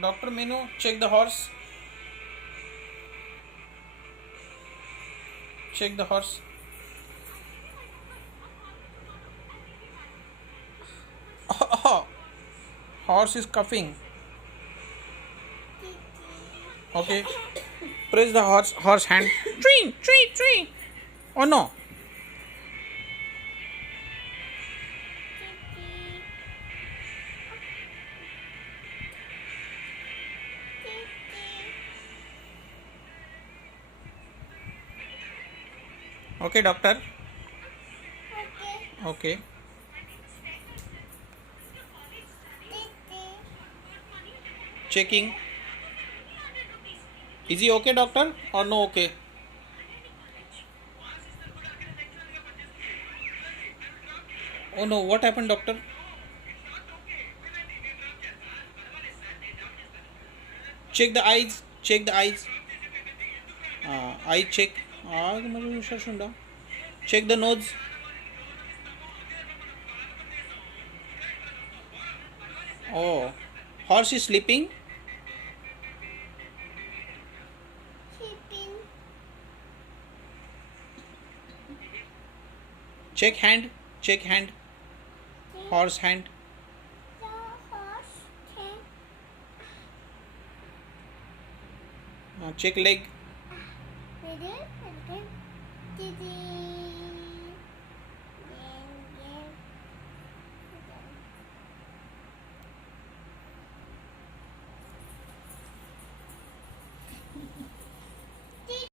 Dr. Minu, check the horse. Check the horse. Horse is coughing. Okay. Press the horse hand. Tree, tree, tree. Oh no. Okay, doctor. Okay. Checking. Is he okay, doctor? Or no okay? Oh no, what happened, doctor? Check the eyes. Check the eyes. Eye check. Check the nose. Oh, horse is sleeping. Check hand. Check hand. Horse hand. Check leg.